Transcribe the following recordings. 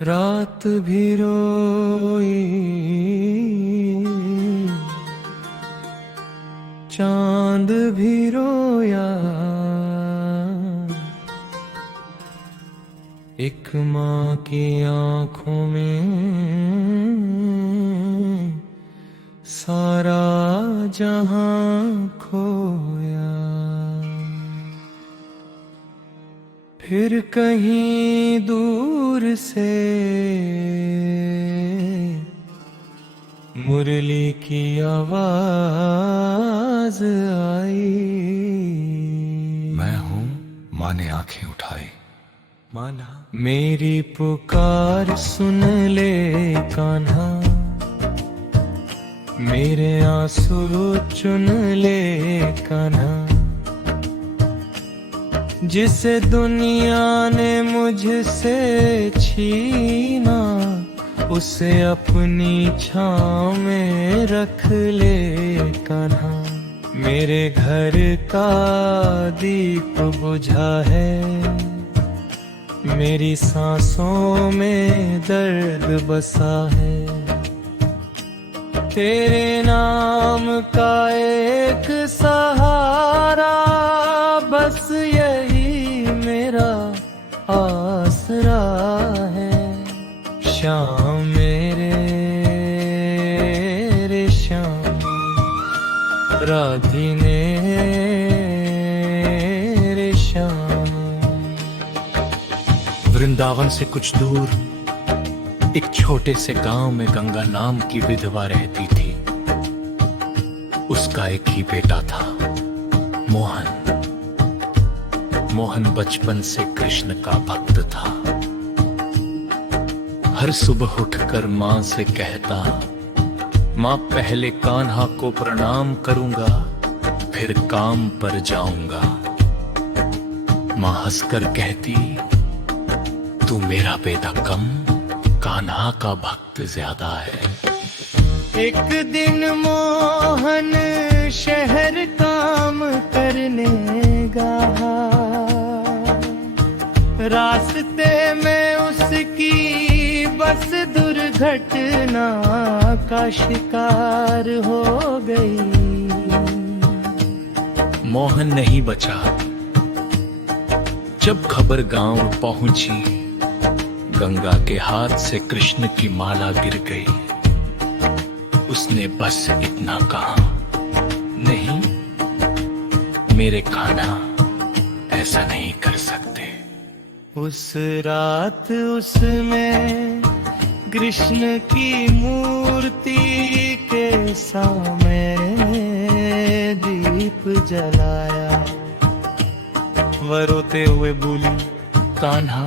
रात भी रोई, चांद भी रोया, एक माँ की आंखों में सारा जहां खोया। फिर कहीं दूर से मुरली की आवाज आई। मैं हूं, माँ ने आंखें उठाई। माना मेरी पुकार सुन ले कान्हा, मेरे आंसू चुन ले कान्हा। जिसे दुनिया ने मुझसे छीना, उसे अपनी छाँव में रख ले कान्हा। मेरे घर का दीप बुझा है, मेरी सांसों में दर्द बसा है। तेरे नाम का एक सहारा, बस यही मेरा आसरा है। श्याम मेरे श्याम, राधिने रे श्याम। वृंदावन से कुछ दूर एक छोटे से गांव में गंगा नाम की विधवा रहती थी। उसका एक ही बेटा था, मोहन। मोहन बचपन से कृष्ण का भक्त था। हर सुबह उठकर मां से कहता, मां पहले कान्हा को प्रणाम करूंगा, फिर काम पर जाऊंगा। मां हंसकर कहती, तू मेरा बेटा कम, कान्हा का भक्त ज्यादा है। एक दिन मोहन शहर काम करने गया। रास्ते में उसकी बस दुर्घटना का शिकार हो गई। मोहन नहीं बचा। जब खबर गांव पहुंची, गंगा के हाथ से कृष्ण की माला गिर गई। उसने बस इतना कहा, नहीं, मेरे कान्हा ऐसा नहीं कर सकते। उस रात उसमें कृष्ण की मूर्ति के सामने दीप जलाया। वह रोते हुए बोली, कान्हा,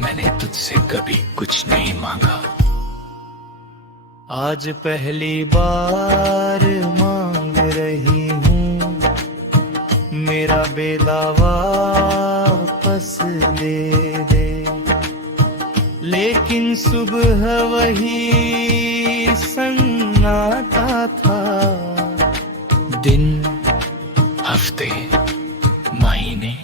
मैंने तुझसे कभी कुछ नहीं मांगा। आज पहली बार मांग रही हूँ, मेरा बेटा वापस दे दे। लेकिन सुबह वही सन्नाटा था। दिन, हफ्ते, महीने,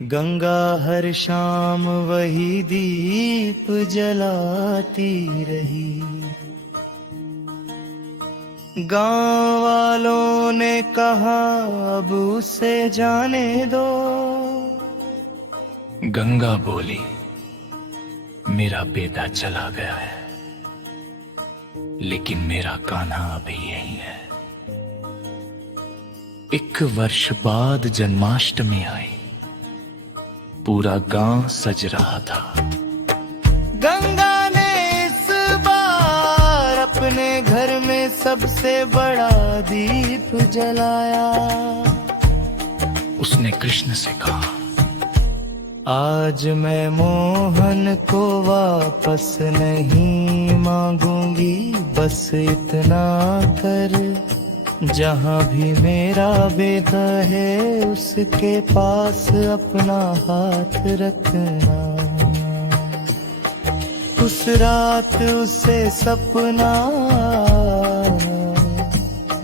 गंगा हर शाम वही दीप जलाती रही। गांव वालों ने कहा, अब उसे जाने दो। गंगा बोली, मेरा बेटा चला गया है, लेकिन मेरा कान्हा अभी यही है। एक वर्ष बाद जन्माष्टमी आई। पूरा गांव सज रहा था। गंगा ने इस बार अपने घर में सबसे बड़ा दीप जलाया। उसने कृष्ण से कहा, आज मैं मोहन को वापस नहीं मांगूंगी, बस इतना कर, जहाँ भी मेरा बेटा है उसके पास अपना हाथ रखना। उस रात उसे सपना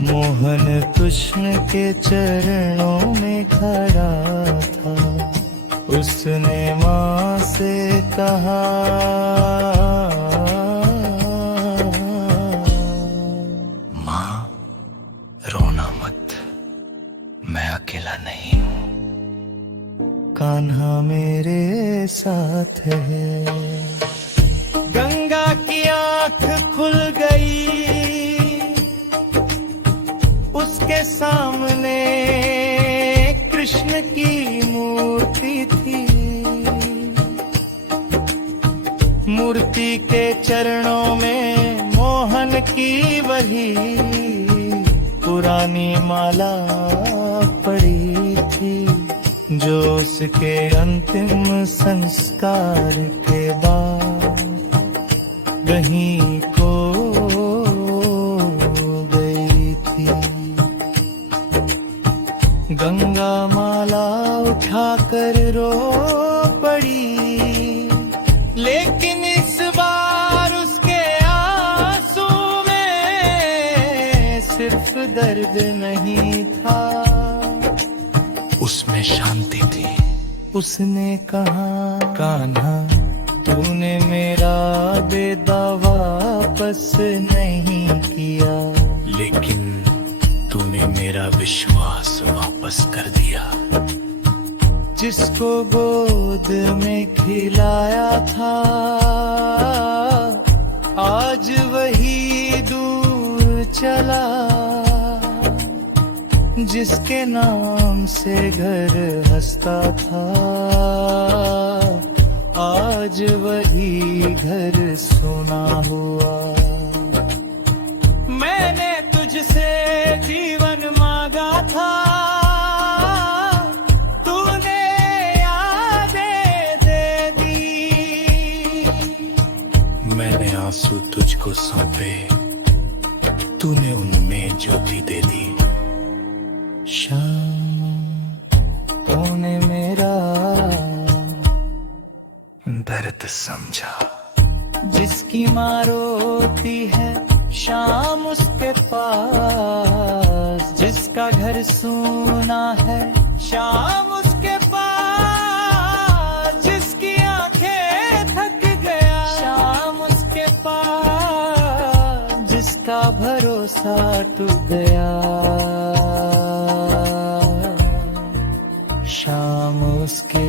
मोहन कृष्ण के चरणों में खड़ा था। उसने माँ से कहा, माँ रोना मत, मैं अकेला नहीं हूँ। कान्हा मेरे साथ है। गंगा की आंख खुल गई, उसके सामने कृष्ण की मूर्ति थी। मूर्ति के चरणों में मोहन की वही पुरानी माला पड़ी थी, जो उसके अंतिम संस्कार के बाद कहीं को गई थी। गंगा माला उठाकर रो पड़ी, लेकिन इस बार उसके आंसू में सिर्फ दर्द नहीं था, उसमें शांति थी। उसने कहा, कान्हा तूने मेरा बेदा वापस नहीं किया, लेकिन तूने मेरा विश्वास वापस कर दिया। जिसको गोद में खिलाया था, आज वही दूर चला। जिसके नाम से घर हंसता था, आज वही घर सुना हुआ। मैंने तुझसे जीवन मांगा था, तूने यादें दे दी। मैंने आंसू तुझको सौंपे, तूने उनमें ज्योति दे दी। शाम तूने मेरा दर्द समझा। जिसकी माँ रोती है शाम उसके पास, जिसका घर सूना है शाम उसके पास, जिसकी आंखें थक गया शाम उसके पास, जिसका भरोसा टूट गया शाम उसके